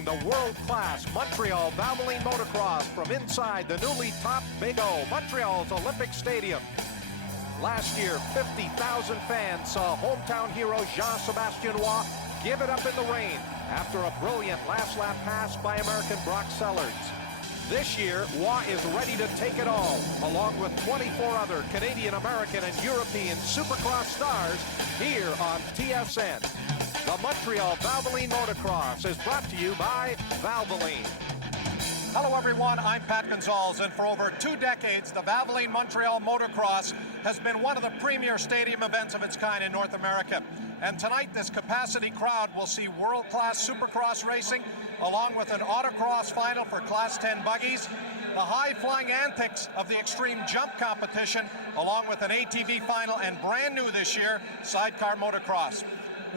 Introducing the world-class Montreal Valvoline motocross from inside the newly topped BIG0, Montreal's Olympic Stadium. Last year, 50,000 fans saw hometown hero Jean-Sébastien Roy give it up in the rain after a brilliant last lap pass by American Brock Sellers. This year, Roy is ready to take it all, along with 24 other Canadian, American, and European Supercross stars here on TSN. The Montreal Valvoline Motocross is brought to you by Valvoline. Hello everyone, I'm Pat Gonzalez, and for over 2 decades, the Valvoline Montreal Motocross has been one of the premier stadium events of its kind in North America. And tonight, this capacity crowd will see world-class Supercross racing, along with an Autocross final for Class 10 buggies, the high-flying antics of the extreme jump competition, along with an ATV final, and brand new this year, Sidecar Motocross.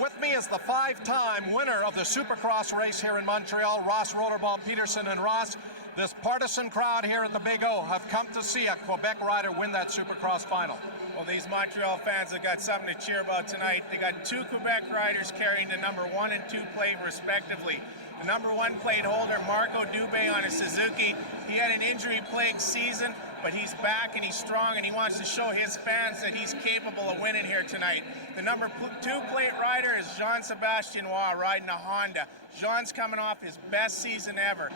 With me is the 5-time winner of the Supercross race here in Montreal, Ross Rollerball Peterson. And Ross, this partisan crowd here at the BIG0 have come to see a Quebec rider win that Supercross final. Well, these Montreal fans have got something to cheer about tonight. They got 2 Quebec riders carrying the number 1 and 2 plate respectively. The number 1 plate holder, Marco Dubé, on a Suzuki. He had an injury-plagued season, but he's back and he's strong, and he wants to show his fans that he's capable of winning here tonight. The number 2 plate rider is Jean-Sébastien Roy, riding a Honda. Jean's coming off his best season ever.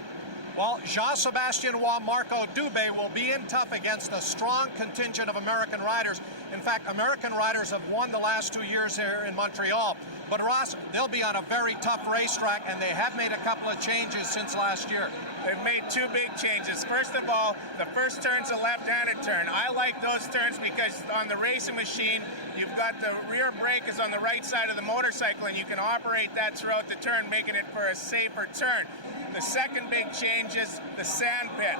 Well, Jean-Sébastien Roy, Marco Dubé will be in tough against a strong contingent of American riders. In fact, American riders have won the last 2 years here in Montreal. But Ross, they'll be on a very tough racetrack, and they have made a couple of changes since last year. They've made 2 big changes. First of all, the first turn's a left-handed turn. I like those turns because on the racing machine, you've got the rear brake is on the right side of the motorcycle, and you can operate that throughout the turn, making it for a safer turn. The second big change is the sand pit.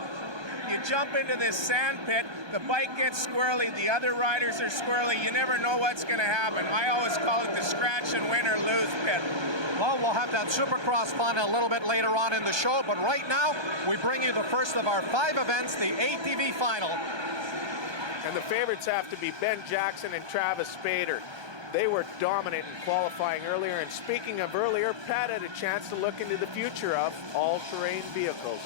You jump into this sand pit, the bike gets squirrely, the other riders are squirrely, you never know what's going to happen. I always call it the scratch and win or lose pit. Well, we'll have that Supercross fun a little bit later on in the show, but right now, we bring you the first of our 5 events, the ATV final. And the favorites have to be Ben Jackson and Travis Spader. They were dominant in qualifying earlier, and speaking of earlier, Pat had a chance to look into the future of all-terrain vehicles.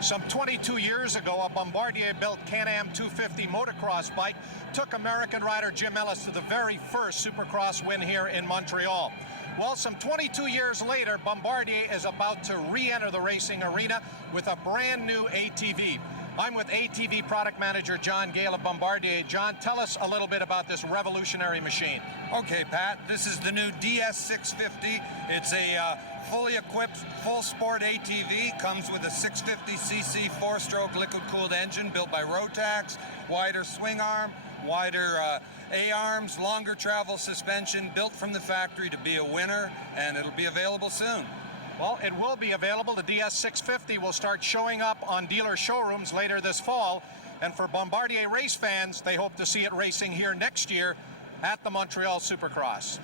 Some 22 years ago, a Bombardier-built Can-Am 250 motocross bike took American rider Jim Ellis to the very first Supercross win here in Montreal. Well, some 22 years later, Bombardier is about to re-enter the racing arena with a brand new ATV. I'm with ATV product manager John Gale of Bombardier. John, tell us a little bit about this revolutionary machine. Okay, Pat, this is the new DS650. It's a fully equipped, full sport ATV. Comes with a 650cc 4-stroke liquid-cooled engine built by Rotax, wider swing arm, wider A-arms, longer travel suspension, built from the factory to be a winner, and it'll be available soon. Well, it will be available. The DS650 will start showing up on dealer showrooms later this fall. And for Bombardier race fans, they hope to see it racing here next year at the Montreal Supercross.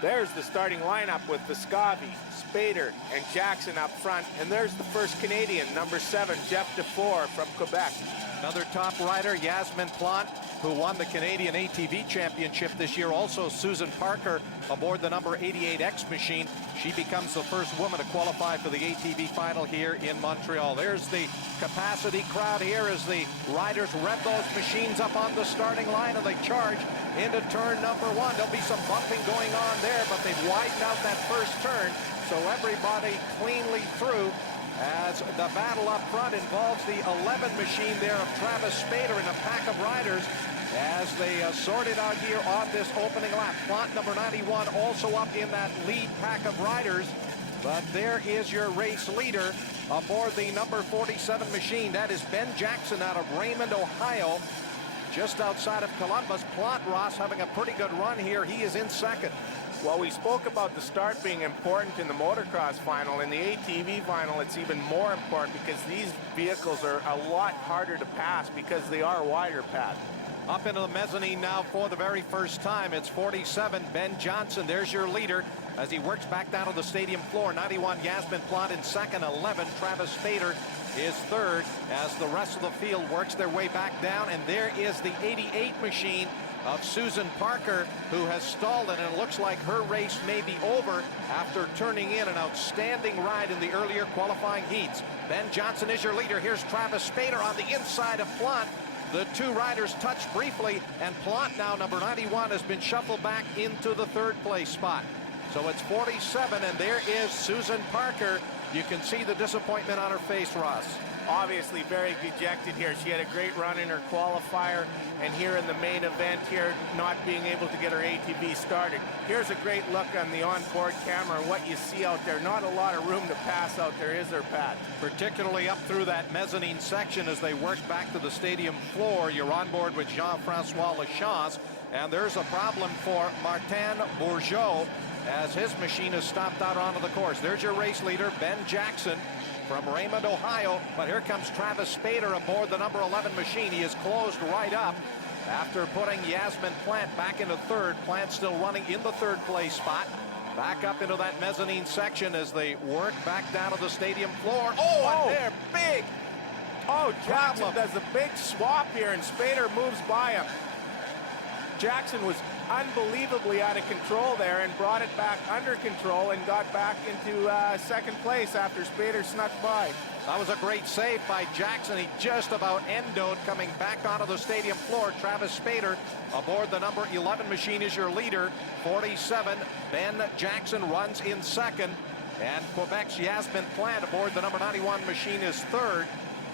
There's the starting lineup with Vescovi, Spader, and Jackson up front. And there's the first Canadian, number 7, Jeff Dufour from Quebec. Another top rider, Yasmin Plante, who won the Canadian ATV Championship this year. Also, Susan Parker aboard the number 88X machine. She becomes the first woman to qualify for the ATV final here in Montreal. There's the capacity crowd here as the riders rev those machines up on the starting line, and they charge into turn number 1. There'll be some bumping going on there, but they've widened out that first turn, so everybody cleanly through. As the battle up front involves the 11 machine there of Travis Spader and a pack of riders as they sort it out here on this opening lap. Plante number 91 also up in that lead pack of riders. But there is your race leader aboard the number 47 machine. That is Ben Jackson out of Raymond, Ohio, just outside of Columbus. Plante, Ross, having a pretty good run here. He is in second. Well, we spoke about the start being important in the motocross final. In the ATV final, it's even more important because these vehicles are a lot harder to pass because they are wider, Pat. Up into the mezzanine now for the very first time. It's 47, Ben Johnson. There's your leader as he works back down to the stadium floor. 91, Yasmin Plante in second. 11, Travis Spader is third as the rest of the field works their way back down. And there is the 88 machine of Susan Parker, who has stalled it, and it looks like her race may be over after turning in an outstanding ride in the earlier qualifying heats. Ben Johnson is your leader. Here's Travis Spader on the inside of Plant. The two riders touch briefly, and Plant now, number 91, has been shuffled back into the third place spot. So it's 47, and there is Susan Parker. You can see the disappointment on her face, Ross. Obviously very dejected here. She had a great run in her qualifier, and here in the main event here, not being able to get her ATV started. Here's a great look on the onboard camera and what you see out there. Not a lot of room to pass out there, is there, Pat? Particularly up through that mezzanine section as they work back to the stadium floor. You're on board with Jean-Francois Lachance, and there's a problem for Martin Bourgeot as his machine is stopped out onto the course. There's your race leader, Ben Jackson, from Raymond, Ohio, but here comes Travis Spader aboard the number 11 machine. He is closed right up after putting Yasmin Plant back into third. Plant still running in the third place spot. Back up into that mezzanine section as they work back down to the stadium floor. Oh, and they're big. Oh, Jackson does a big swap here, and Spader moves by him. Jackson was unbelievably out of control there and brought it back under control and got back into second place after Spader snuck by. That was a great save by Jackson. He just about endoed coming back onto the stadium floor. Travis Spader aboard the number 11 machine is your leader. 47, Ben Jackson runs in second. And Quebec's Yasmin Plant aboard the number 91 machine is third.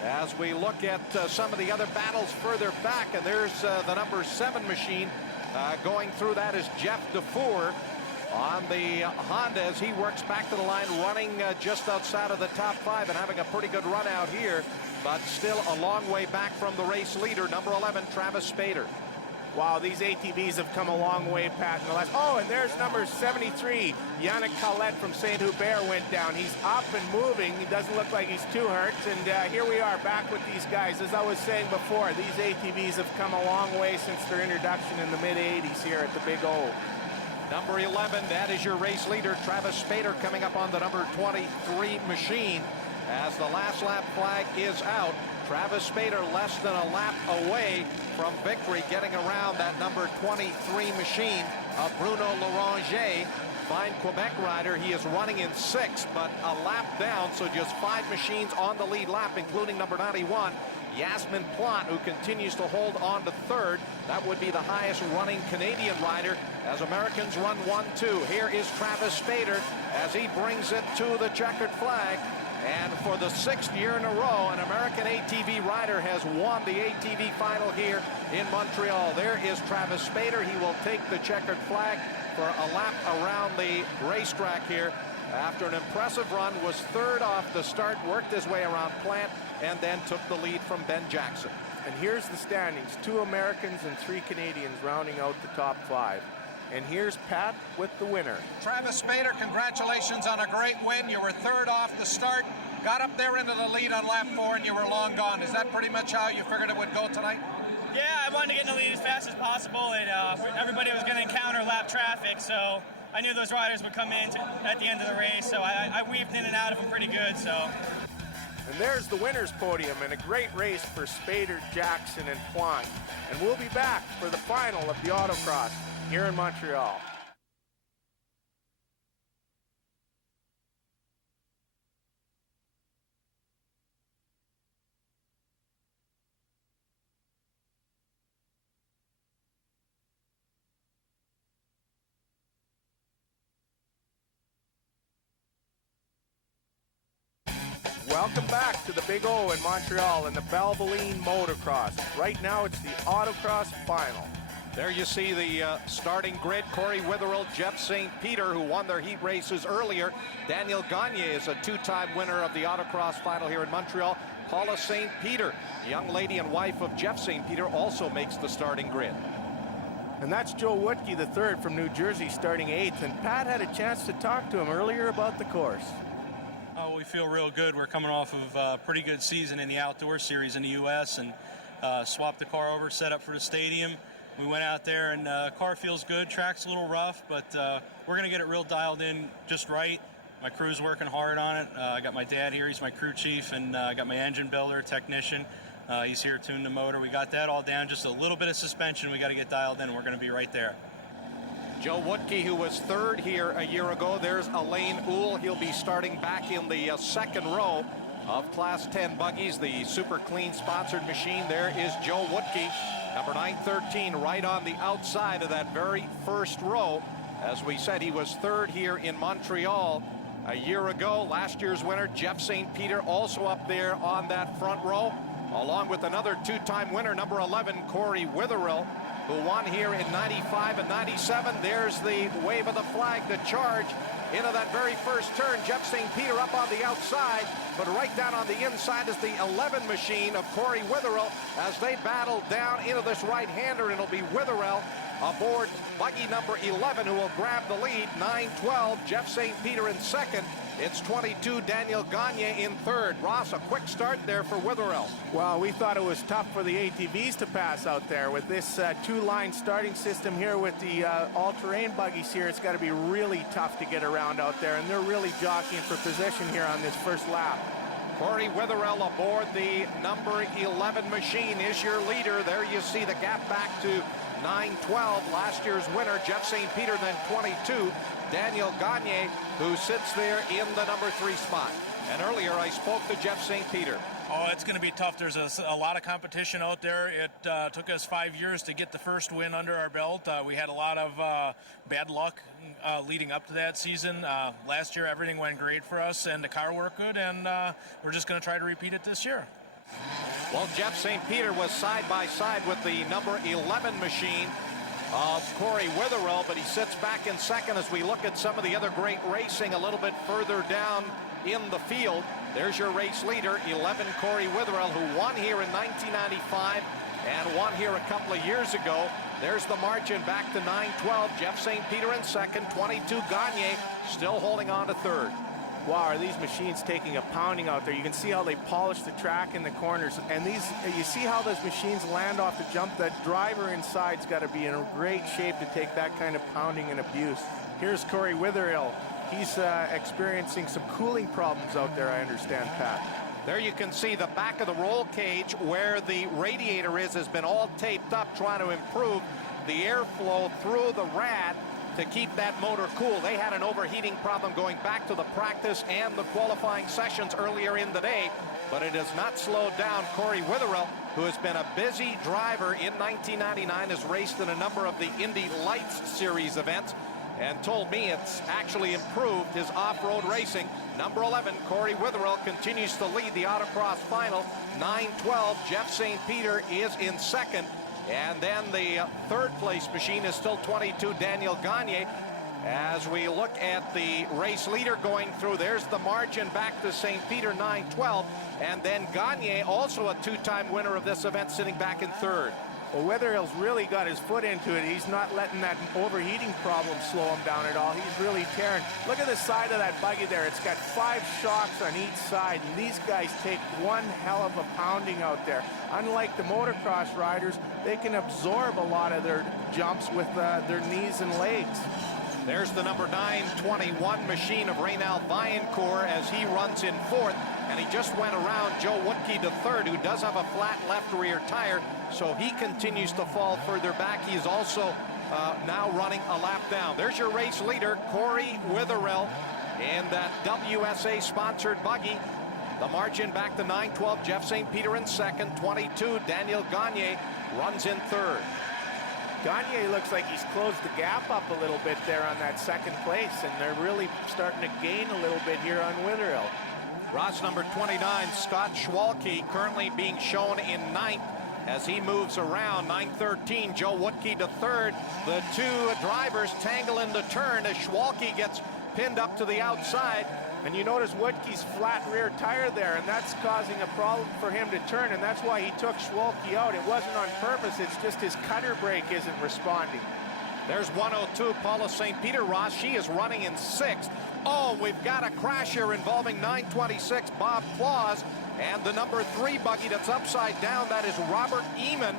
As we look at some of the other battles further back, and there's the number 7 machine going through that is Jeff Dufour on the Honda as he works back to the line, running just outside of the top 5 and having a pretty good run out here, but still a long way back from the race leader, number 11, Travis Spader. Wow, these ATVs have come a long way, Pat, in the last... Oh, and there's number 73. Yannick Collette from St. Hubert went down. He's up and moving. He doesn't look like he's too hurt. And here we are back with these guys. As I was saying before, these ATVs have come a long way since their introduction in the mid-'80s here at the Big O. Number 11, that is your race leader, Travis Spader, coming up on the number 23 machine. As the last lap flag is out, Travis Spader less than a lap away from victory, getting around that number 23 machine of Bruno Loranger. Fine Quebec rider. He is running in 6th, but a lap down, so just 5 machines on the lead lap, including number 91, Yasmin Plant, who continues to hold on to 3rd. That would be the highest running Canadian rider as Americans run 1-2. Here is Travis Spader as he brings it to the checkered flag. And for the 6th year in a row, an American ATV rider has won the ATV final here in Montreal. There is Travis Spader. He will take the checkered flag for a lap around the racetrack here. After an impressive run, was 3rd off the start, worked his way around Plant, and then took the lead from Ben Jackson. And here's the standings. 2 Americans and 3 Canadians rounding out the top 5. And here's Pat with the winner. Travis Spader, congratulations on a great win. You were 3rd off the start, got up there into the lead on lap 4, and you were long gone. Is that pretty much how you figured it would go tonight? Yeah, I wanted to get in the lead as fast as possible, and everybody was going to encounter lap traffic, so I knew those riders would come in at the end of the race, so I weaved in and out of them pretty good. So. And there's the winner's podium, and a great race for Spader, Jackson, and Plant. And we'll be back for the final of the Autocross here in Montreal. Welcome back to the Big O in Montreal in the Valvoline motocross. Right now it's the Autocross final. There you see the starting grid. Corey Witherill, Jeff St. Peter, who won their heat races earlier. Daniel Gagne is a 2-time winner of the Autocross final here in Montreal. Paula St. Peter, the young lady and wife of Jeff St. Peter, also makes the starting grid. And that's Joe Woodke, the 3rd from New Jersey, starting 8th. And Pat had a chance to talk to him earlier about the course. Oh, we feel real good. We're coming off of a pretty good season in the outdoor series in the U.S. and swapped the car over, set up for the stadium. We went out there and car feels good. Track's a little rough, but we're going to get it real dialed in just right. My crew's working hard on it. I got my dad here. He's my crew chief, and I got my engine builder, technician. He's here tuning the motor. We got that all down. Just a little bit of suspension we got to get dialed in. We're going to be right there. Joe Woodkey, who was third here a year ago. There's Alain Uhl. He'll be starting back in the second row of Class 10 buggies, the Super Clean sponsored machine. There is Joe Woodkey, number 913, right on the outside of that very first row. As we said, he was third here in Montreal a year ago. Last year's winner, Jeff St. Peter, also up there on that front row, along with another two-time winner, number 11, Corey Witherill, who won here in 95 and 97. There's the wave of the flag, the charge into that very first turn. Jeff St. Peter up on the outside, but right down on the inside is the 11 machine of Corey Witherill as they battle down into this right-hander. It'll be Witherill aboard buggy number 11 who will grab the lead. 9-12, Jeff St. Peter in second. It's 22, Daniel Gagne in third. Ross, a quick start there for Witherill. Well, we thought it was tough for the ATVs to pass out there. With this two-line starting system here with the all-terrain buggies here, it's got to be really tough to get around out there, and they're really jockeying for position here on this first lap. Corey Witherill aboard the number 11 machine is your leader. There you see the gap back to 9-12. Last year's winner, Jeff St. Peter, then 22. Daniel Gagne, who sits there in the number 3 spot. And earlier I spoke to Jeff St. Peter. Oh, it's going to be tough. There's a lot of competition out there. It took us 5 years to get the first win under our belt. We had a lot of bad luck leading up to that season. Last year, everything went great for us, and the car worked good, and we're just going to try to repeat it this year. Well, Jeff St. Peter was side by side with the number 11 machine of Corey Witherill, but he sits back in second as we look at some of the other great racing a little bit further down in the field. There's your race leader, 11, Corey Witherill, who won here in 1995 and won here a couple of years ago. There's the margin back to 9-12. Jeff St. Peter in second, 22, Gagne still holding on to third. Wow, are these machines taking a pounding out there? You can see how they polish the track in the corners. And you see how those machines land off the jump. That driver inside's got to be in a great shape to take that kind of pounding and abuse. Here's Corey Witherill. He's experiencing some cooling problems out there, I understand, Pat. There you can see the back of the roll cage where the radiator has been all taped up, trying to improve the airflow through the rad to keep that motor cool. They had an overheating problem going back to the practice and the qualifying sessions earlier in the day, but it has not slowed down Corey Witherill, who has been a busy driver in 1999, has raced in a number of the Indy Lights Series events, and told me it's actually improved his off-road racing. Number 11, Corey Witherill, continues to lead the Autocross final. 9-12, Jeff St. Peter is in second. And then the third place machine is still 22, Daniel Gagne. As we look at the race leader going through, there's the margin back to St. Peter, 9-12. And then Gagne, also a two-time winner of this event, sitting back in third. Well, Witherill's really got his foot into it. He's not letting that overheating problem slow him down at all. He's really tearing. Look at the side of that buggy there. It's got 5 shocks on each side, and these guys take one hell of a pounding out there. Unlike the motocross riders, they can absorb a lot of their jumps with their knees and legs. There's the number 921 machine of Reynald Vaillancourt as he runs in fourth. And he just went around Joe Woodkey to third, who does have a flat left rear tire, so he continues to fall further back. He is also now running a lap down. There's your race leader, Corey Witherill, in that WSA-sponsored buggy. The margin back to 9-12, Jeff St. Peter in second, 22, Daniel Gagne runs in third. Gagne looks like he's closed the gap up a little bit there on that second place, and they're really starting to gain a little bit here on Witherill. Ross number 29, Scott Schwalke, currently being shown in ninth as he moves around. 913, Joe Woodkey to third. The two drivers tangle in the turn as Schwalke gets pinned up to the outside. And you notice Woodkey's flat rear tire there, and that's causing a problem for him to turn, and that's why he took Schwalke out. It wasn't on purpose, it's just his cutter brake isn't responding. There's 102, Paula St. Peter, Ross. She is running in sixth. Oh, we've got a crash here involving 926, Bob Claus, and the number 3 buggy that's upside down. That is Robert Eamon.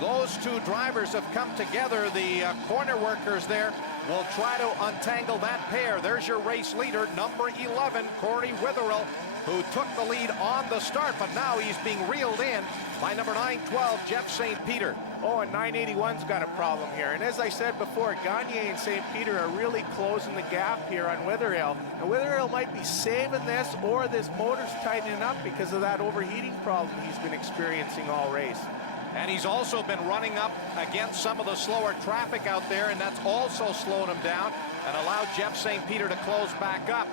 Those two drivers have come together. The corner workers there will try to untangle that pair. There's your race leader, number 11, Corey Witherill, who took the lead on the start, but now he's being reeled in by number 912, Jeff St. Peter. Oh, and 981's got a problem here. And as I said before, Gagne and St. Peter are really closing the gap here on Witherhill. And Witherhill might be saving this, or this motor's tightening up because of that overheating problem he's been experiencing all race. And he's also been running up against some of the slower traffic out there, and that's also slowed him down and allowed Jeff St. Peter to close back up.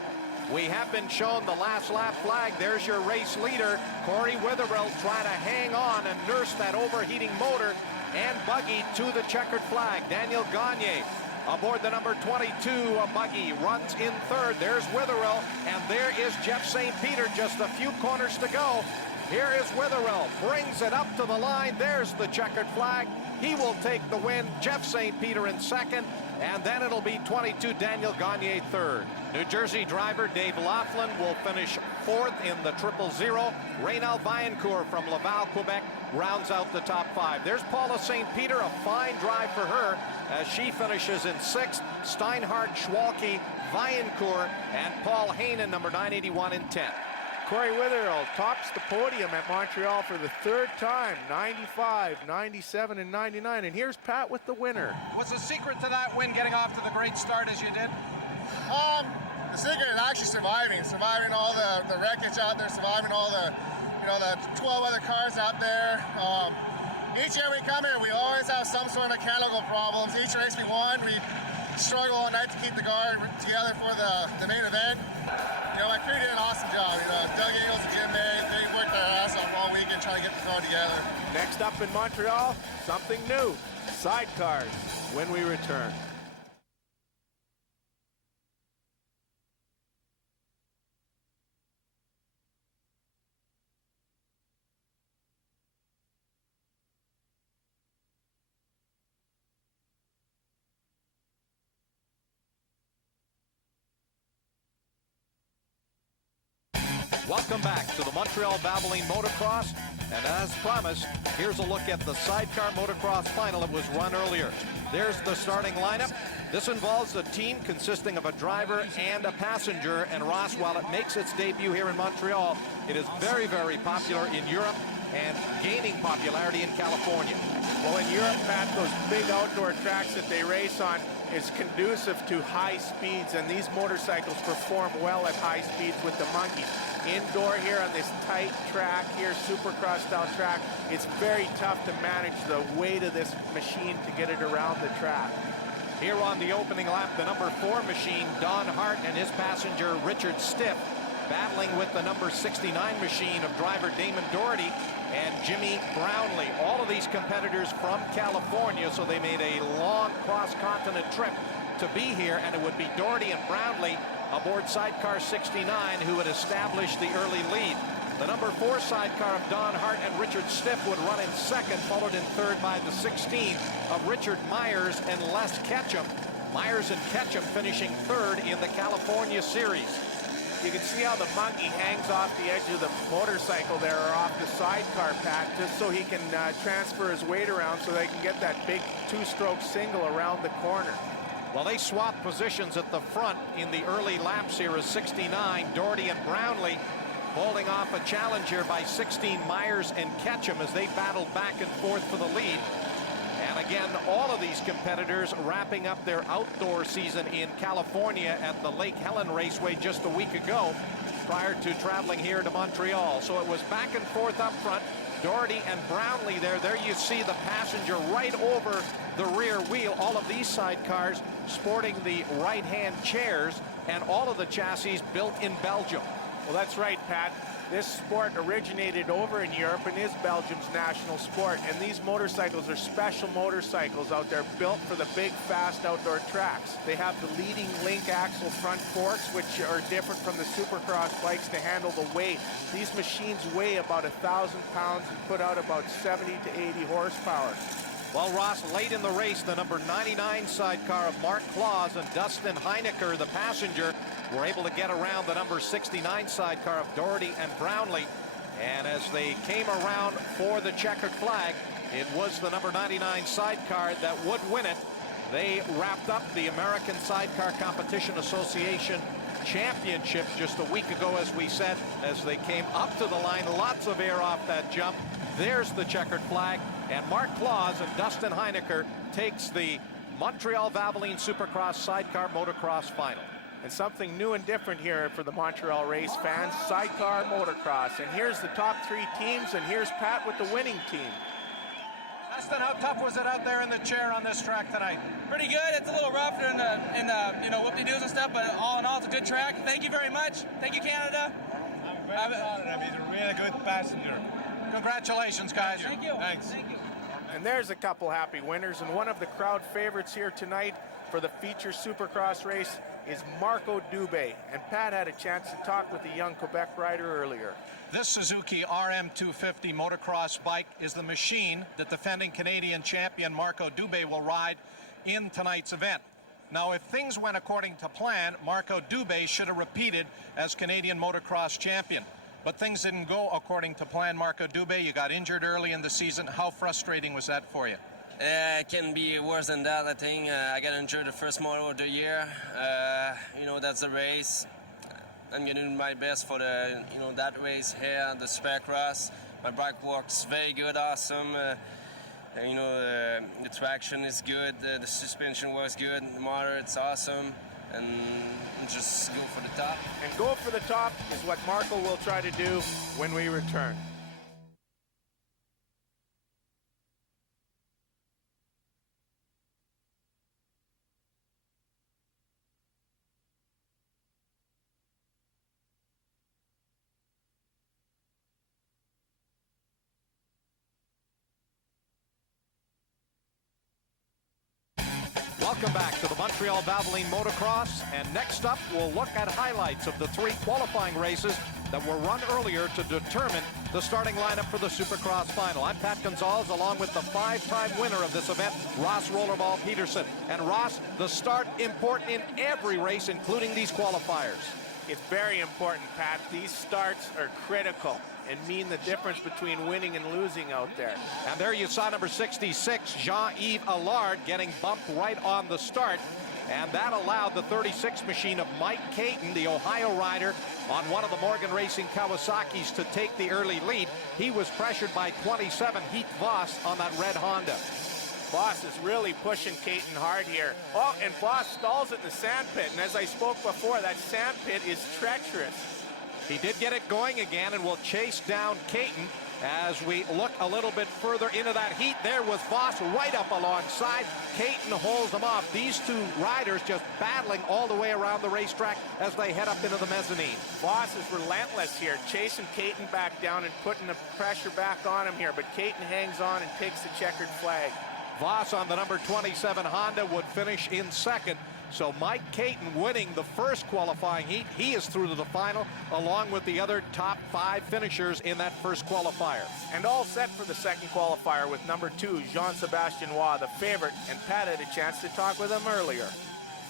We have been shown the last lap flag. There's your race leader, Corey Witherill, trying to hang on and nurse that overheating motor and buggy to the checkered flag. Daniel Gagne aboard the number 22 buggy runs in third. There's Witherill, and there is Jeff St. Peter, just a few corners to go. Here is Witherill, brings it up to the line. There's the checkered flag. He will take the win. Jeff St. Peter in second, and then it'll be 22 Daniel Gagne third. New Jersey driver Dave Laughlin will finish fourth in the 000. Raynal Vaillancourt from Laval, Quebec rounds out the top five. There's Paula St. Peter, a fine drive for her as she finishes in sixth. Steinhardt, Schwalke, Vaillancourt, and Paul Heynen, number 981 in 10th. Corey Witherill tops the podium at Montreal for the third time, 95, 97, and 99. And here's Pat with the winner. What's the secret to that win, getting off to the great start as you did? The secret is actually surviving all the wreckage out there, surviving all the 12 other cars out there. Each year we come here, we always have some sort of mechanical problems. Each race we won, we struggle all night to keep the car together for the main event. My crew did an awesome job. Doug Ingles and Jim May, they worked their ass off all weekend trying to get the car together. Next up in Montreal, something new, sidecars, when we return. Welcome back to the Montreal Valvoline Motocross, and as promised, here's a look at the Sidecar Motocross final that was run earlier. There's the starting lineup. This involves a team consisting of a driver and a passenger, and Ross, while it makes its debut here in Montreal, it is very, very popular in Europe and gaining popularity in California. Well, in Europe, Pat, those big outdoor tracks that they race on is conducive to high speeds, and these motorcycles perform well at high speeds with the monkeys. Indoor here on this tight track here, Supercross style track, it's very tough to manage the weight of this machine to get it around the track. Here on the opening lap, the number 4 machine, Don Hart, and his passenger, Richard Stiff, battling with the number 69 machine of driver Damon Doherty and Jimmy Brownlee. All of these competitors from California, so they made a long cross-continent trip to be here, and it would be Doherty and Brownlee aboard Sidecar 69 who had established the early lead. The number 4 sidecar of Don Hart and Richard Stiff would run in second, followed in third by the 16 of Richard Myers and Les Ketchum. Myers and Ketchum finishing third in the California Series. You can see how the monkey hangs off the edge of the motorcycle there, or off the sidecar, Pat, just so he can transfer his weight around so they can get that big two-stroke single around the corner. Well, they swapped positions at the front in the early laps here as 69, Doherty and Brownlee holding off a challenge here by 16 Myers and Ketchum as they battled back and forth for the lead. And again, all of these competitors wrapping up their outdoor season in California at the Lake Helen Raceway just a week ago prior to traveling here to Montreal. So it was back and forth up front. Doherty and Brownlee there. There you see the passenger right over the rear wheel. All of these sidecars sporting the right-hand chairs, and all of the chassis built in Belgium. Well, that's right, Pat. This sport originated over in Europe and is Belgium's national sport. And these motorcycles are special motorcycles out there built for the big, fast outdoor tracks. They have the leading link axle front forks, which are different from the Supercross bikes to handle the weight. These machines weigh about 1,000 pounds and put out about 70 to 80 horsepower. Well, Ross, late in the race, the number 99 sidecar of Mark Claus and Dustin Heinecker, the passenger, were able to get around the number 69 sidecar of Doherty and Brownlee. And as they came around for the checkered flag, it was the number 99 sidecar that would win it. They wrapped up the American Sidecar Competition Association championship just a week ago, as we said, as they came up to the line. Lots of air off that jump. There's the checkered flag, and Mark Claus and Dustin Heinecker takes the Montreal Valvoline Supercross Sidecar Motocross Final. And something new and different here for the Montreal race fans, Sidecar Motocross. And here's the top 3 teams, and here's Pat with the winning team. Dustin, how tough was it out there in the chair on this track tonight? Pretty good. It's a little rough in the you know, whoop-de-doos and stuff, but all in all, it's a good track. Thank you very much. Thank you, Canada. I'm very proud of him. He's a really good passenger. Congratulations, guys. Thank you. Thanks. Thank you. And there's a couple happy winners, and one of the crowd favorites here tonight for the feature Supercross race is Marco Dubé. And Pat had a chance to talk with the young Quebec rider earlier. This Suzuki RM250 motocross bike is the machine that defending Canadian champion Marco Dubé will ride in tonight's event. Now, if things went according to plan, Marco Dubé should have repeated as Canadian motocross champion. But things didn't go according to plan. Marco Dubé, you got injured early in the season. How frustrating was that for you? It can be worse than that, I think. I got injured the first moto of the year. You know, that's the race. I'm going to do my best for the, you know, that race here, the Supercross. My bike works very good, awesome. You know, the traction is good, the suspension works good, the motor, it's awesome. And just go for the top. And go for the top is what Marco will try to do when we return. Welcome back to the Montreal Valvoline Motocross, and next up we'll look at highlights of the 3 qualifying races that were run earlier to determine the starting lineup for the Supercross Final. I'm Pat Gonzalez, along with the 5-time winner of this event, Ross Rollerball Peterson. And Ross, the start important in every race, including these qualifiers. It's very important, Pat. These starts are critical and mean the difference between winning and losing out there. And there you saw number 66, Jean-Yves Allard, getting bumped right on the start. And that allowed the 36 machine of Mike Caton, the Ohio rider, on one of the Morgan Racing Kawasaki's to take the early lead. He was pressured by 27, Heath Voss, on that red Honda. Voss is really pushing Caton hard here. Oh, and Voss stalls it in the sand pit. And as I spoke before, that sand pit is treacherous. He did get it going again and will chase down Caton as we look a little bit further into that heat. There was Voss right up alongside. Caton holds them off. These 2 riders just battling all the way around the racetrack as they head up into the mezzanine. Voss is relentless here, chasing Caton back down and putting the pressure back on him here. But Caton hangs on and takes the checkered flag. Voss on the number 27 Honda would finish in second. So Mike Caton winning the first qualifying heat. He is through to the final, along with the other top 5 finishers in that first qualifier. And all set for the second qualifier with number 2, Jean-Sébastien Waugh, the favorite. And Pat had a chance to talk with him earlier.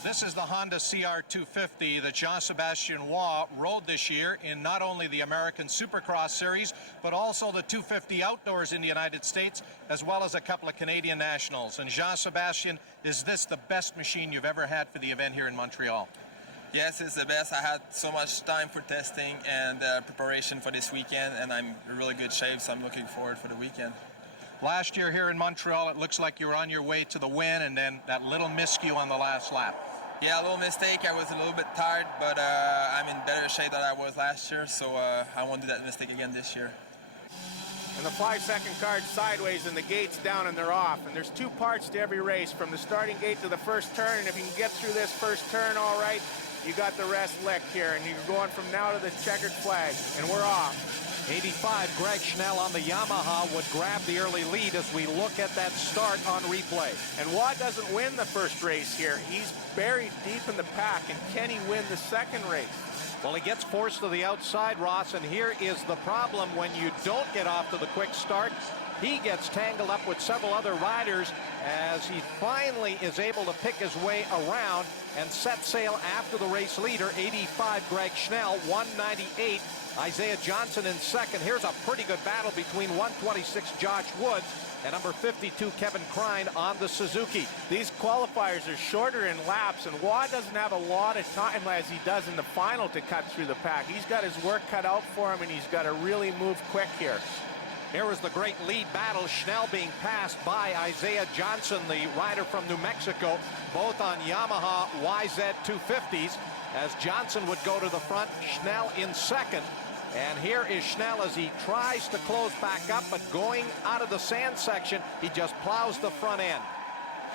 This is the Honda CR250 that Jean-Sébastien Waugh rode this year in not only the American Supercross Series, but also the 250 Outdoors in the United States, as well as a couple of Canadian Nationals. And Jean-Sébastien, is this the best machine you've ever had for the event here in Montreal? Yes, it's the best. I had so much time for testing and preparation for this weekend, and I'm in really good shape, so I'm looking forward for the weekend. Last year here in Montreal, it looks like you were on your way to the win, and then that little miscue on the last lap. Yeah, a little mistake. I was a little bit tired, but I'm in better shape than I was last year, so I won't do that mistake again this year. And the 5-second card sideways, and the gate's down and they're off. And there's 2 parts to every race, from the starting gate to the first turn. And if you can get through this first turn all right, you got the rest licked here. And you're going from now to the checkered flag, and we're off. 85, Greg Schnell on the Yamaha would grab the early lead as we look at that start on replay. And Waugh doesn't win the first race here. He's buried deep in the pack, and can he win the second race? Well, he gets forced to the outside, Ross, and here is the problem when you don't get off to the quick start. He gets tangled up with several other riders as he finally is able to pick his way around and set sail after the race leader, 85, Greg Schnell, 198, Isaiah Johnson in second. Here's a pretty good battle between 126 Josh Woods and number 52 Kevin Krein on the Suzuki. These qualifiers are shorter in laps, and Waugh doesn't have a lot of time as he does in the final to cut through the pack. He's got his work cut out for him, and he's got to really move quick here. Here was the great lead battle. Schnell being passed by Isaiah Johnson, the rider from New Mexico, both on Yamaha YZ250s. As Johnson would go to the front, Schnell in second. And here is Schnell as he tries to close back up, but going out of the sand section, he just plows the front end.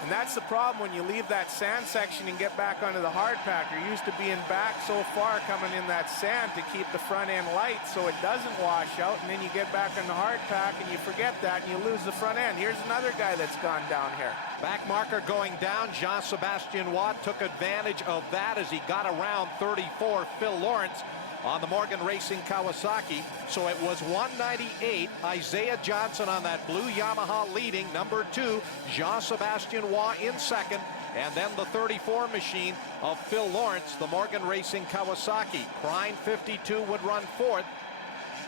And that's the problem when you leave that sand section and get back onto the hard pack. You're used to being back so far coming in that sand to keep the front end light so it doesn't wash out, and then you get back on the hard pack and you forget that and you lose the front end. Here's another guy that's gone down here. Back marker going down. Jean-Sébastien Waugh took advantage of that as he got around 34 Phil Lawrence on the Morgan Racing Kawasaki. So it was 198. Isaiah Johnson on that blue Yamaha leading. Number 2, Jean-Sébastien Waugh in second. And then the 34 machine of Phil Lawrence, the Morgan Racing Kawasaki. Krein 52 would run fourth.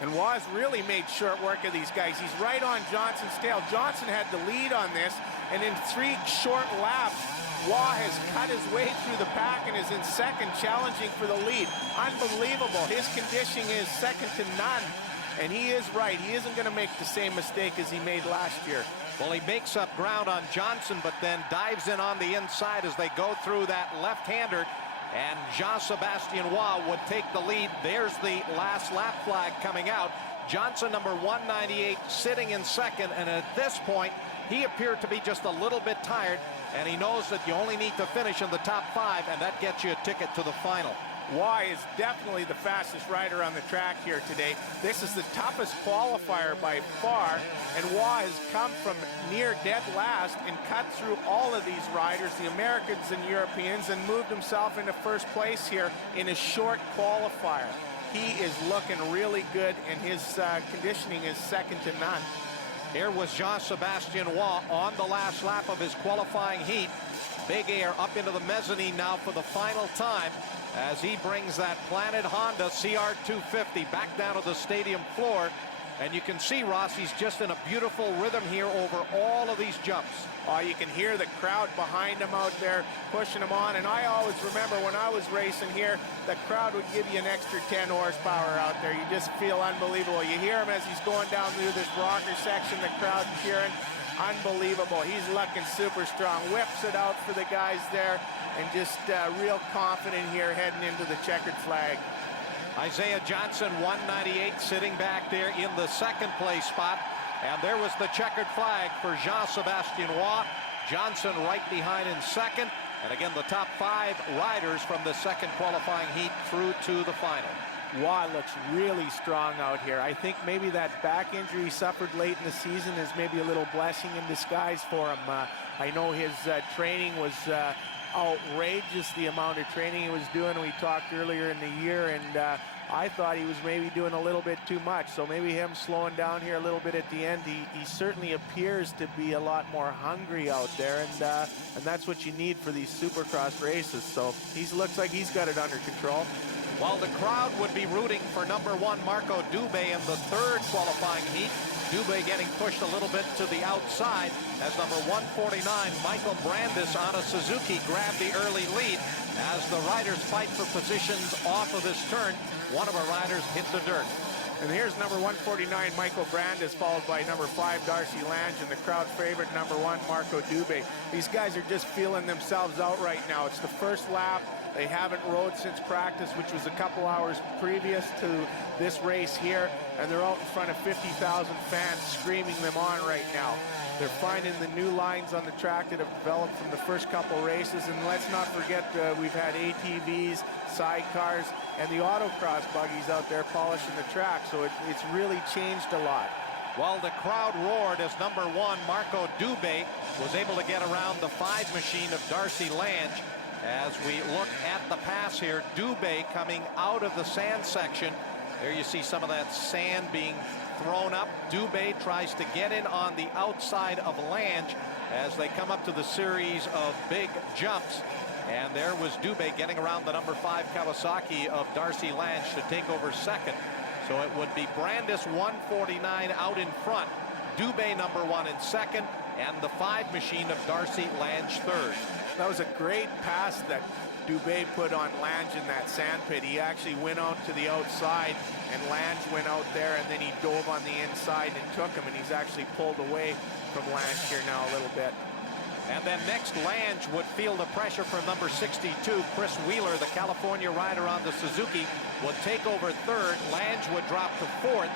And Waugh's really made short work of these guys. He's right on Johnson's tail. Johnson had the lead on this, and in 3 short laps, Waugh has cut his way through the pack and is in second, challenging for the lead. Unbelievable. His conditioning is second to none. And he is right. He isn't going to make the same mistake as he made last year. Well, he makes up ground on Johnson, but then dives in on the inside as they go through that left-hander. And Jean-Sébastien Waugh would take the lead. There's the last lap flag coming out. Johnson, number 198, sitting in second. And at this point, he appeared to be just a little bit tired. And he knows that you only need to finish in the top 5, and that gets you a ticket to the final. Waugh is definitely the fastest rider on the track here today. This is the toughest qualifier by far, and Waugh has come from near dead last and cut through all of these riders, the Americans and Europeans, and moved himself into first place here in a short qualifier. He is looking really good, and his conditioning is second to none. Here was Jean-Sébastien Waugh on the last lap of his qualifying heat. Big Air up into the mezzanine now for the final time as he brings that Planet Honda CR250 back down to the stadium floor. And you can see, Ross, he's just in a beautiful rhythm here over all of these jumps. Oh, you can hear the crowd behind him out there pushing him on. And I always remember when I was racing here, the crowd would give you an extra 10 horsepower out there. You just feel unbelievable. You hear him as he's going down through this rocker section, the crowd cheering. Unbelievable. He's looking super strong. Whips it out for the guys there, and just real confident here heading into the checkered flag. Isaiah Johnson, 198, sitting back there in the second place spot. And there was the checkered flag for Jean-Sébastien Waugh. Johnson right behind in second. And again, the top 5 riders from the second qualifying heat through to the final. Waugh looks really strong out here. I think maybe that back injury he suffered late in the season is maybe a little blessing in disguise for him. I know his training was outrageous, the amount of training he was doing. We talked earlier in the year, and I thought he was maybe doing a little bit too much. So maybe him slowing down here a little bit at the end. He certainly appears to be a lot more hungry out there, and that's what you need for these Supercross races. So he looks like he's got it under control. While the crowd would be rooting for number 1 Marco Dubé in the third qualifying heat. Dubé getting pushed a little bit to the outside as number 149 Michael Brandis on a Suzuki grabbed the early lead. As the riders fight for positions off of this turn, one of our riders hit the dirt. And here's number 149 Michael Brandis, followed by number 5 Darcy Lange, and the crowd favorite number 1 Marco Dubé. These guys are just feeling themselves out right now. It's the first lap. They haven't rode since practice, which was a couple hours previous to this race here, and they're out in front of 50,000 fans screaming them on right now. They're finding the new lines on the track that have developed from the first couple races, and let's not forget we've had ATVs, sidecars, and the autocross buggies out there polishing the track, so it's really changed a lot. While the crowd roared as number 1 Marco Dubé was able to get around the 5 machine of Darcy Lange. As we look at the pass here, Dubé coming out of the sand section. There you see some of that sand being thrown up. Dubé tries to get in on the outside of Lange as they come up to the series of big jumps. And there was Dubé getting around the number 5 Kawasaki of Darcy Lange to take over second. So it would be Brandis 149 out in front, Dubé number 1 in second, and the 5 machine of Darcy Lange third. That was a great pass that Dubé put on Lange in that sand pit. He actually went out to the outside, and Lange went out there, and then he dove on the inside and took him, and he's actually pulled away from Lange here now a little bit. And then next, Lange would feel the pressure from number 62, Chris Wheeler, the California rider on the Suzuki, would take over third. Lange would drop to fourth,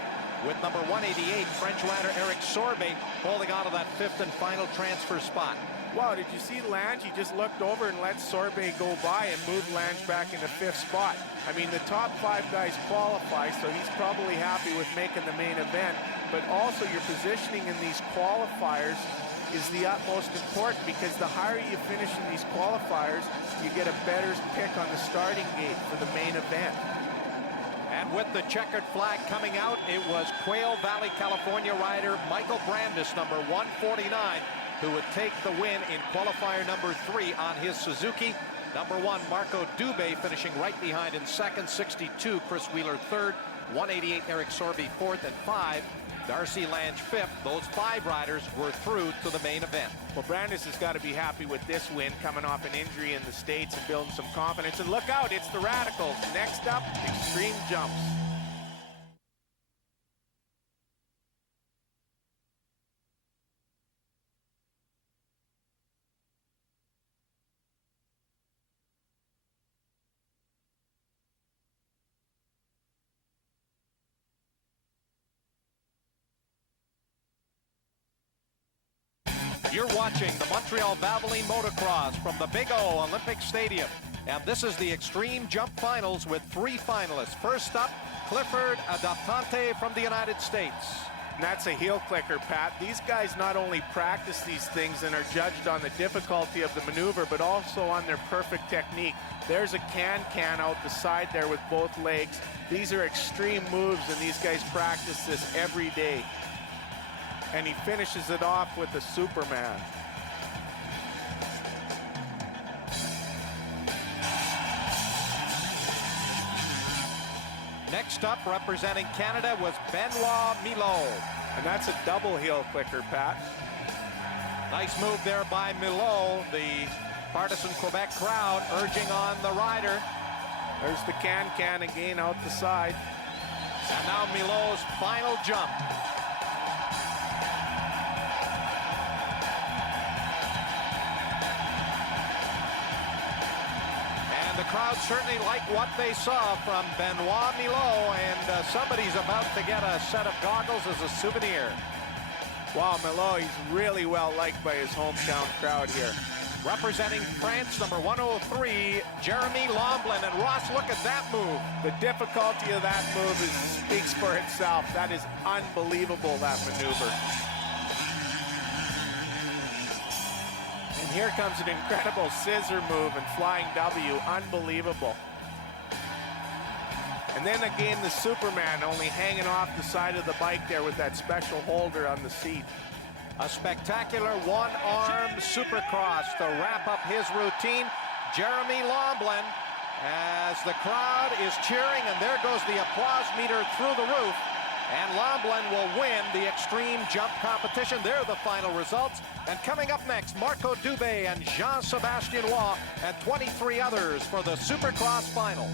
with number 188, French rider Eric Sorbet, holding on to that 5th and final transfer spot. Wow, did you see Lange? He just looked over and let Sorbet go by and moved Lange back into 5th spot. I mean, the top 5 guys qualify, so he's probably happy with making the main event. But also your positioning in these qualifiers is the utmost important, because the higher you finish in these qualifiers, you get a better pick on the starting gate for the main event. And with the checkered flag coming out, it was Quail Valley, California rider Michael Brandis, number 149, who would take the win in qualifier number 3 on his Suzuki. Number 1, Marco Dubé, finishing right behind in second. 62, Chris Wheeler third. 188, Eric Sorbet fourth, and 5, Darcy Lange fifth. Those 5 riders were through to the main event. Well, Brandis has got to be happy with this win, coming off an injury in the States and building some confidence. And look out, it's the Radicals. Next up, Extreme Jumps. You're watching the Montreal Valvoline Motocross from the BIG0 Olympic Stadium. And this is the Extreme Jump Finals with 3 finalists. First up, Clifford Adaptante from the United States. And that's a heel clicker, Pat. These guys not only practice these things and are judged on the difficulty of the maneuver, but also on their perfect technique. There's a can out the side there with both legs. These are extreme moves, and these guys practice this every day. And he finishes it off with a Superman. Next up, representing Canada, was Benoit Milot. And that's a double heel clicker, Pat. Nice move there by Milot. The partisan Quebec crowd urging on the rider. There's the can again out the side. And now Milot's final jump. The crowd certainly liked what they saw from Benoit Milot, and somebody's about to get a set of goggles as a souvenir. Wow, Milot, he's really well liked by his hometown crowd here. Representing France, number 103, Jeremy Lomblin. And Ross, look at that move. The difficulty of that move speaks for itself. That is unbelievable, that maneuver. And here comes an incredible scissor move and flying W. Unbelievable. And then again, the Superman only hanging off the side of the bike there with that special holder on the seat. A spectacular one-arm Supercross to wrap up his routine. Jeremy Lomblin, as the crowd is cheering, and there goes the applause meter through the roof. And Lomblin will win the Extreme Jump competition. There are the final results. And coming up next, Marco Dubé and Jean-Sébastien Roy and 23 others for the Supercross final.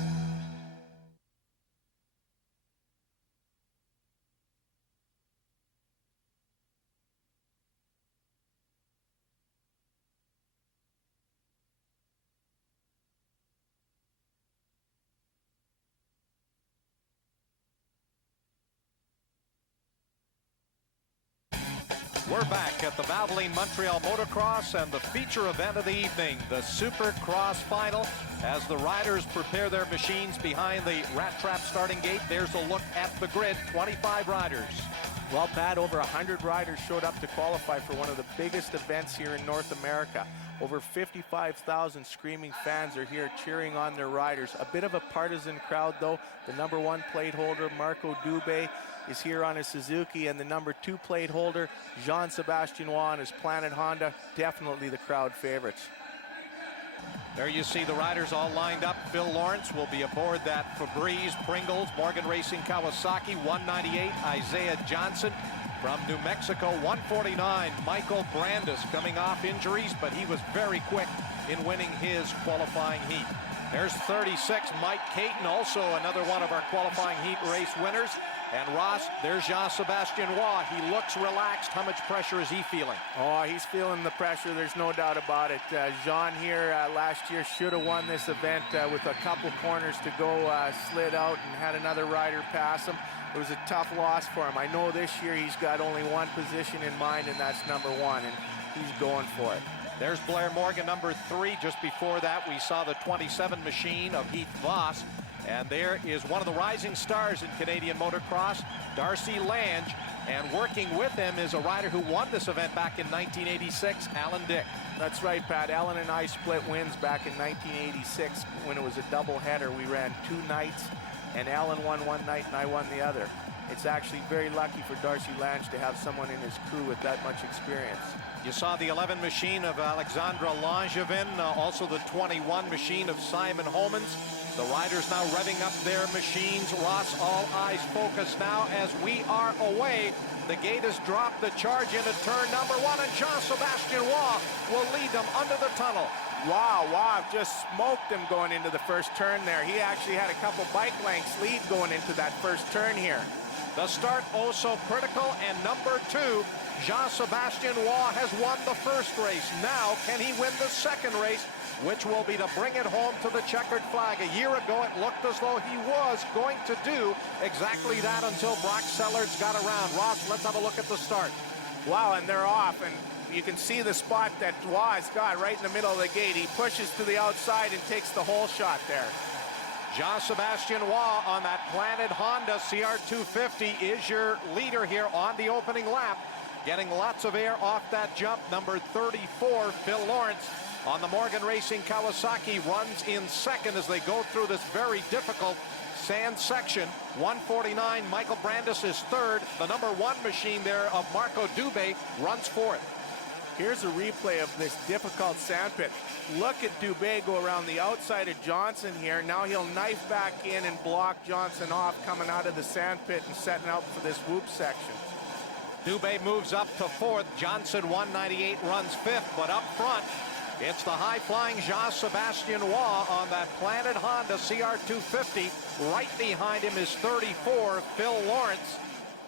We're back at the Valvoline Montreal Motocross and the feature event of the evening, the Supercross final. As the riders prepare their machines behind the rat trap starting gate, there's a look at the grid, 25 riders. Well, Pat, over 100 riders showed up to qualify for one of the biggest events here in North America. Over 55,000 screaming fans are here cheering on their riders. A bit of a partisan crowd, though. The number 1 plate holder, Marco Dubé, is here on his Suzuki, and the number 2 plate holder, Jean-Sébastien Roy, on his Planet Honda, definitely the crowd favorites. There you see the riders all lined up. Phil Lawrence will be aboard that Febreze, Pringles, Morgan Racing Kawasaki. 198, Isaiah Johnson from New Mexico. 149, Michael Brandis, coming off injuries, but he was very quick in winning his qualifying heat. There's 36, Mike Caton, also another one of our qualifying heat race winners. And Ross, there's Jean-Sébastien Roy. He looks relaxed. How much pressure is he feeling? Oh, he's feeling the pressure. There's no doubt about it. Jean here last year should have won this event with a couple corners to go. Slid out and had another rider pass him. It was a tough loss for him. I know this year he's got only one position in mind, and that's number 1, and he's going for it. There's Blair Morgan, number 3. Just before that, we saw the 27 machine of Heath Voss. And there is one of the rising stars in Canadian motocross, Darcy Lange. And working with him is a rider who won this event back in 1986, Alan Dick. That's right, Pat. Alan and I split wins back in 1986 when it was a doubleheader. We ran 2 nights, and Alan won one night and I won the other. It's actually very lucky for Darcy Lange to have someone in his crew with that much experience. You saw the 11 machine of Alexandra Langevin, also the 21 machine of Simon Homans. The riders now revving up their machines. Ross, all eyes focused now as we are away. The gate has dropped. The charge into turn number 1, and Jean-Sébastien Roy will lead them under the tunnel. Wow, just smoked him going into the first turn there. He actually had a couple bike lengths lead going into that first turn here. The start oh so critical, and number 2, Jean-Sébastien Roy has won the first race. Now, can he win the second race, which will be to bring it home to the checkered flag? A year ago, it looked as though he was going to do exactly that until Brock Sellards got around. Ross, let's have a look at the start. Wow, and they're off, and you can see the spot that Roy's got right in the middle of the gate. He pushes to the outside and takes the whole shot there. Jean-Sébastien Roy on that planted Honda CR250 is your leader here on the opening lap. Getting lots of air off that jump. Number 34, Phil Lawrence, on the Morgan Racing Kawasaki, runs in second as they go through this very difficult sand section. 149, Michael Brandis is third. The number 1 machine there of Marco Dubé runs fourth. Here's a replay of this difficult sandpit. Look at Dubé go around the outside of Johnson here. Now he'll knife back in and block Johnson off coming out of the sandpit and setting up for this whoop section. Dubé moves up to fourth. Johnson, 198, runs fifth, but up front, it's the high-flying Jean-Sébastien Roy on that planted Honda CR250. Right behind him is 34, Phil Lawrence.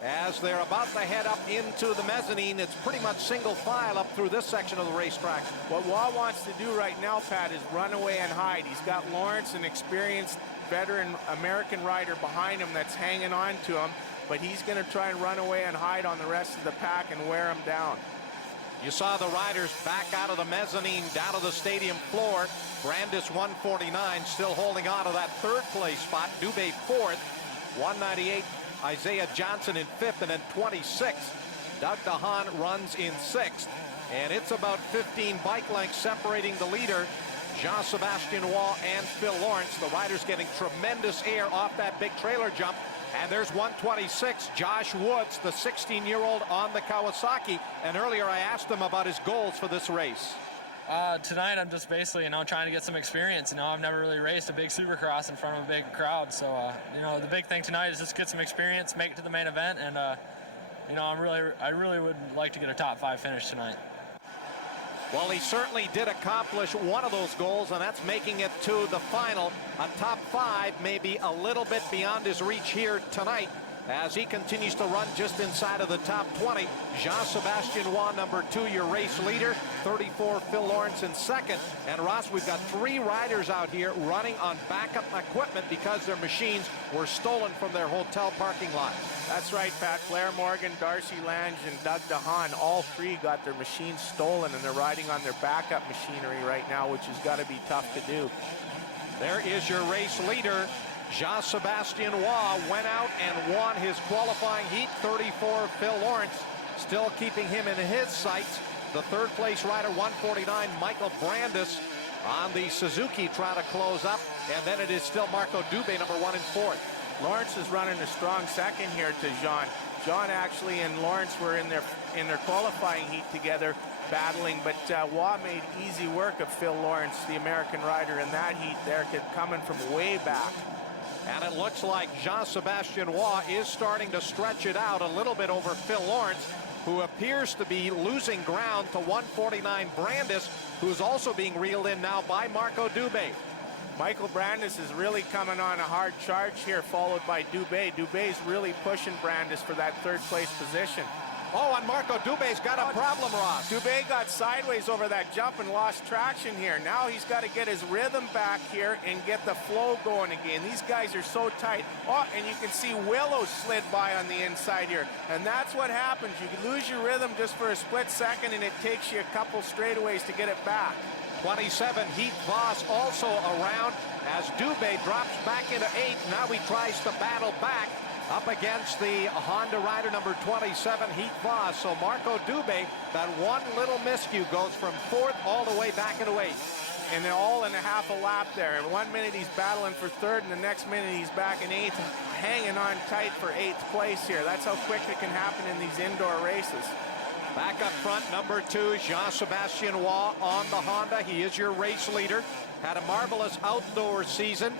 As they're about to head up into the mezzanine, it's pretty much single file up through this section of the racetrack. What Roy wants to do right now, Pat, is run away and hide. He's got Lawrence, an experienced veteran American rider behind him that's hanging on to him, but he's going to try and run away and hide on the rest of the pack and wear him down. You saw the riders back out of the mezzanine down to the stadium floor. Brandis 149 still holding on to that third place spot. Dubé fourth. 198 Isaiah Johnson in fifth, and then 26 Doug DeHaan runs in sixth. And it's about 15 bike lengths separating the leader, Jean-Sébastien Roy, and Phil Lawrence. The riders getting tremendous air off that big trailer jump. And there's 126, Josh Woods, the 16-year-old on the Kawasaki. And earlier I asked him about his goals for this race. Tonight I'm just basically, trying to get some experience. I've never really raced a big Supercross in front of a big crowd. So, the big thing tonight is just get some experience, make it to the main event, and, I really would like to get a top 5 finish tonight. Well, he certainly did accomplish one of those goals, and that's making it to the final. A top 5 may be a little bit beyond his reach here tonight as he continues to run just inside of the top 20. Jean-Sébastien Roy, number 2, your race leader. 34, Phil Lawrence in second. And Ross, we've got 3 riders out here running on backup equipment because their machines were stolen from their hotel parking lot. That's right, Pat. Blair Morgan, Darcy Lange, and Doug DeHaan, all 3 got their machines stolen, and they're riding on their backup machinery right now, which has got to be tough to do. There is your race leader. Jean-Sébastien Roy went out and won his qualifying heat. 34, Phil Lawrence, still keeping him in his sights. The third place rider, 149, Michael Brandis on the Suzuki, trying to close up. And then it is still Marco Dubé, number 1 and 4. Lawrence is running a strong second here to Jean. John actually and Lawrence were in their qualifying heat together, battling, but Waugh made easy work of Phil Lawrence, the American rider, in that heat there, coming from way back. And it looks like Jean-Sébastien Waugh is starting to stretch it out a little bit over Phil Lawrence, who appears to be losing ground to 149 Brandis, who's also being reeled in now by Marco Dubé. Michael Brandis is really coming on a hard charge here, followed by Dubé. Dubé's really pushing Brandis for that third place position. Oh, and Marco Dubé's got a problem, Ross. Dubé got sideways over that jump and lost traction here. Now he's got to get his rhythm back here and get the flow going again. These guys are so tight. Oh, and you can see Willow slid by on the inside here. And that's what happens. You lose your rhythm just for a split second, and it takes you a couple straightaways to get it back. 27, Heath Voss also around as Dubé drops back into 8. Now he tries to battle back up against the Honda rider number 27, Heath Voss. So Marco Dubé, that one little miscue, goes from 4th all the way back into 8th. And they're all in a half a lap there. In 1 minute he's battling for 3rd, and the next minute he's back in 8th, hanging on tight for 8th place here. That's how quick it can happen in these indoor races. Back up front, number 2, Jean-Sébastien Waugh on the Honda. He is your race leader. Had a marvelous outdoor season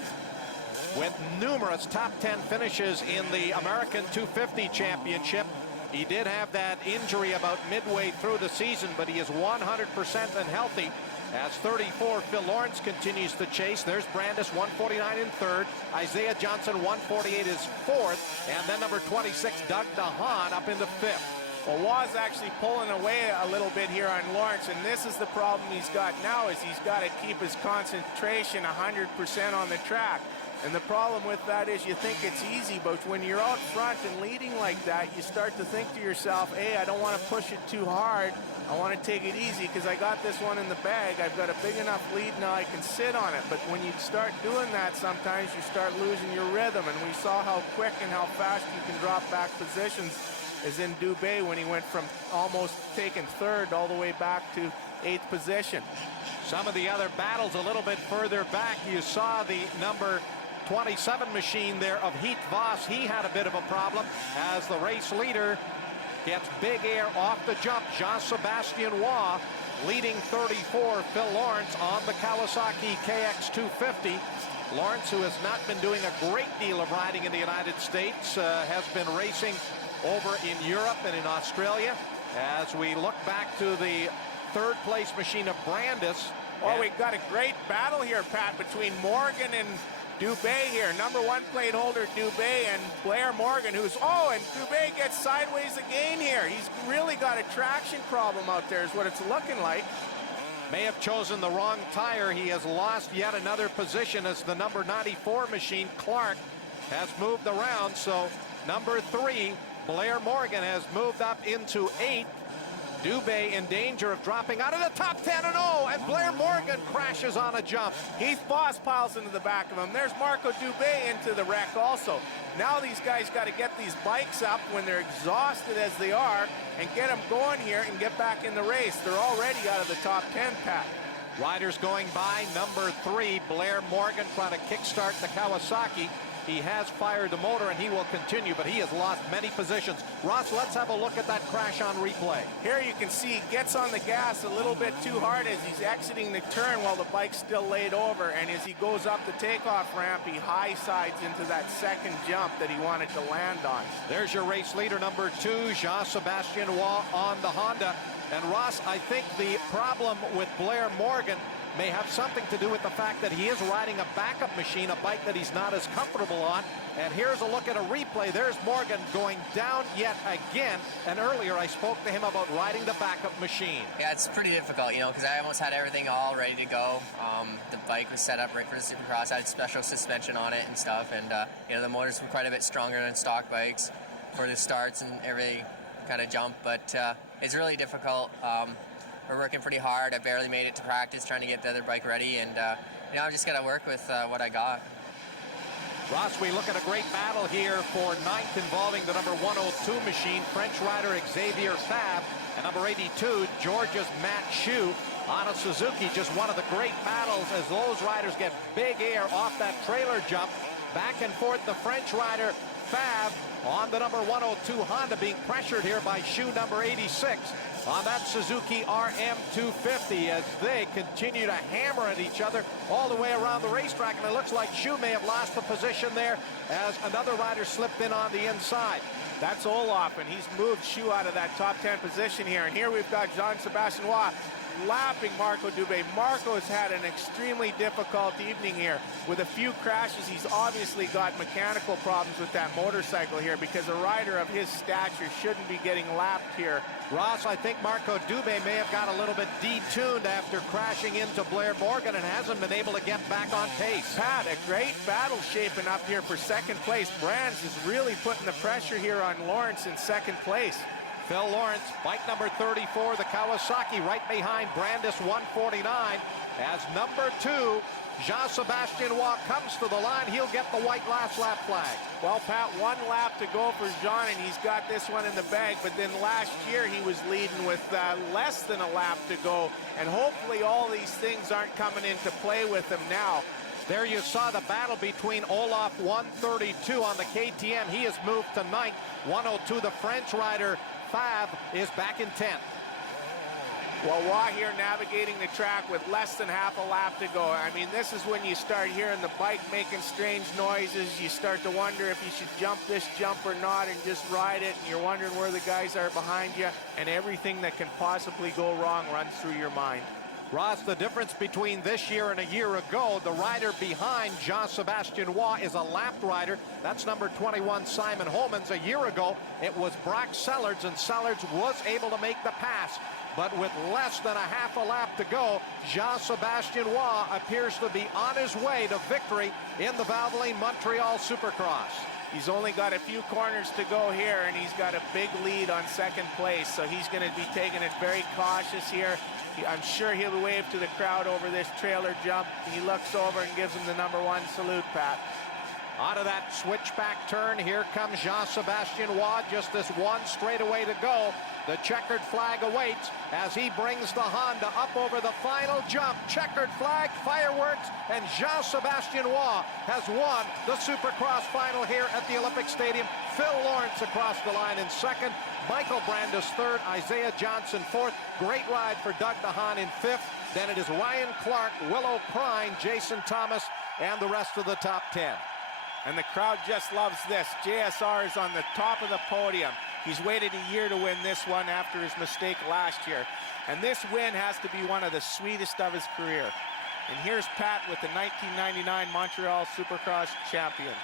with numerous top 10 finishes in the American 250 Championship. He did have that injury about midway through the season, but he is 100% and healthy. As 34, Phil Lawrence continues to chase. There's Brandis, 149 in 3rd. Isaiah Johnson, 148 is 4th. And then number 26, Doug DeHaan, up into 5th. Well, Waugh's actually pulling away a little bit here on Lawrence, and this is the problem he's got now, is he's got to keep his concentration 100% on the track. And the problem with that is you think it's easy, but when you're out front and leading like that, you start to think to yourself, hey, I don't want to push it too hard. I want to take it easy because I got this one in the bag. I've got a big enough lead now I can sit on it. But when you start doing that, sometimes you start losing your rhythm. And we saw how quick and how fast you can drop back positions, as in Dubé when he went from almost taking 3rd all the way back to 8th position. Some of the other battles a little bit further back, you saw the number 27 machine there of Heath Voss. He had a bit of a problem as the race leader gets big air off the jump. Jean-Sébastien Waugh leading 34, Phil Lawrence on the Kawasaki KX250. Lawrence, who has not been doing a great deal of riding in the United States, has been racing over in Europe and in Australia. As we look back to the 3rd place machine of Brandis. Oh, we've got a great battle here, Pat, between Morgan and Dubé here. Number 1 plate holder Dubé and Blair Morgan, and Dubé gets sideways again here. He's really got a traction problem out there is what it's looking like. May have chosen the wrong tire. He has lost yet another position as the number 94 machine, Clark, has moved around. So number 3, Blair Morgan, has moved up into 8th. Dubé in danger of dropping out of the top 10 and Blair Morgan crashes on a jump. Heath Voss piles into the back of him. There's Marco Dubé into the wreck also. Now these guys got to get these bikes up when they're exhausted as they are and get them going here and get back in the race. They're already out of the top 10, Pat. Riders going by. Number 3, Blair Morgan, trying to kickstart the Kawasaki. He has fired the motor and he will continue, but he has lost many positions. Ross, let's have a look at that crash on replay. Here you can see he gets on the gas a little bit too hard as he's exiting the turn while the bike's still laid over. And as he goes up the takeoff ramp, he high sides into that 2nd jump that he wanted to land on. There's your race leader, number 2, Jean-Sébastien Waugh on the Honda. And Ross, I think the problem with Blair Morgan may have something to do with the fact that he is riding a backup machine, a bike that he's not as comfortable on. And here's a look at a replay. There's Morgan going down yet again. And earlier I spoke to him about riding the backup machine. Yeah, it's pretty difficult, because I almost had everything all ready to go. The bike was set up right for the Supercross. I had special suspension on it and stuff. And, the motors were quite a bit stronger than stock bikes for the starts and every kind of jump. But it's really difficult. We're working pretty hard. I barely made it to practice trying to get the other bike ready, and I'm just going to work with what I got. Ross, we look at a great battle here for 9th involving the number 102 machine, French rider Xavier Fab, and number 82, Georgia's Matt Shue on a Suzuki. Just one of the great battles as those riders get big air off that trailer jump. Back and forth, the French rider Fav on the number 102 Honda, being pressured here by shoe number 86 on that Suzuki RM250 as they continue to hammer at each other all the way around the racetrack. And it looks like Shoe may have lost the position there as another rider slipped in on the inside. That's Olaf, and he's moved Shoe out of that top 10 position here. And here we've got Jean-Sébastien Roy lapping Marco Dubé. Marco has had an extremely difficult evening here with a few crashes. He's obviously got mechanical problems with that motorcycle here because a rider of his stature shouldn't be getting lapped here. Ross, I think Marco Dubé may have got a little bit detuned after crashing into Blair Morgan and hasn't been able to get back on pace. Pat, a great battle shaping up here for second place. Brands is really putting the pressure here on Lawrence in second place. Phil Lawrence, bike number 34, the Kawasaki, right behind Brandis 149. As number 2, Jean-Sébastien Roy comes to the line. He'll get the white last lap flag. Well, Pat, 1 lap to go for Jean, and he's got this one in the bag. But then last year he was leading with less than a lap to go. And hopefully all these things aren't coming into play with him now. There you saw the battle between Olaf 132 on the KTM. He has moved to 9th. 102, the French rider, Fav, is back in 10th. Well, Roy here navigating the track with less than half a lap to go. I mean, this is when you start hearing the bike making strange noises. You start to wonder if you should jump this jump or not and just ride it. And you're wondering where the guys are behind you. And everything that can possibly go wrong runs through your mind. Ross, the difference between this year and a year ago, the rider behind Jean-Sébastien Roy is a lapped rider. That's number 21, Simon Holmans. A year ago, it was Brock Sellards, and Sellards was able to make the pass. But with less than a half a lap to go, Jean-Sébastien Roy appears to be on his way to victory in the Valvoline Montreal Supercross. He's only got a few corners to go here, and he's got a big lead on second place, so he's going to be taking it very cautious here. I'm sure he'll wave to the crowd over this trailer jump. He looks over and gives him the number 1 salute, Pat. Out of that switchback turn, here comes Jean-Sébastien Roy. Just this one straightaway to go. The checkered flag awaits as he brings the Honda up over the final jump. Checkered flag, fireworks, and Jean-Sébastien Roy has won the Supercross final here at the Olympic Stadium. Phil Lawrence across the line in second. Michael Brandis third. Isaiah Johnson fourth. Great ride for Doug DeHaan in fifth. Then it is Ryan Clark, Willow Prine, Jason Thomas, and the rest of the top 10. And the crowd just loves this. JSR is on the top of the podium. He's waited a year to win this one after his mistake last year. And this win has to be one of the sweetest of his career. And here's Pat with the 1999 Montreal Supercross champion.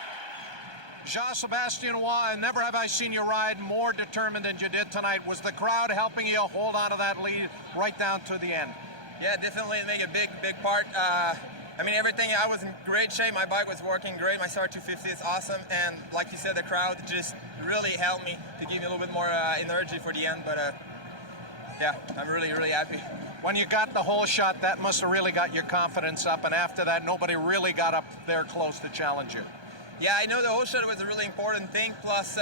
Jean-Sébastien Roy, never have I seen you ride more determined than you did tonight. Was the crowd helping you hold on to that lead right down to the end? Yeah, definitely make a big part. I mean, everything, I was in great shape. My bike was working great. My SR250 is awesome. And like you said, the crowd just really helped me to give me a little bit more energy for the end. But yeah, I'm really happy. When you got the whole shot, that must have really got your confidence up. And after that, nobody really got up there close to challenge you. Yeah, I know the whole shot was a really important thing. Plus,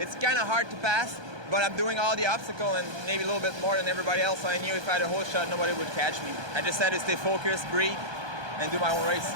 it's kind of hard to pass. But I'm doing all the obstacle and maybe a little bit more than everybody else. So I knew if I had a whole shot, nobody would catch me. I just had to stay focused, breathe, and do my own race.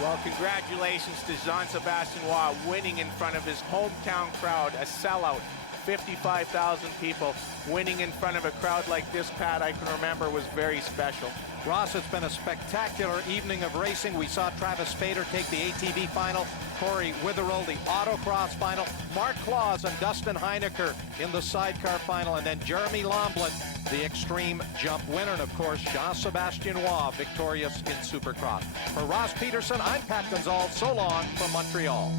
Well, congratulations to Jean-Sébastien Roy winning in front of his hometown crowd, a sellout. 55,000 people winning in front of a crowd like this, Pat, I can remember was very special. Ross, it's been a spectacular evening of racing. We saw Travis Spader take the ATV final, Corey Witherell the Autocross final, Mark Claus and Dustin Heinecker in the Sidecar final, and then Jeremy Lomblin, the Extreme Jump winner, and of course Jean-Sébastien Roy victorious in Supercross. For Ross Peterson, I'm Pat Gonzalez. So long from Montreal.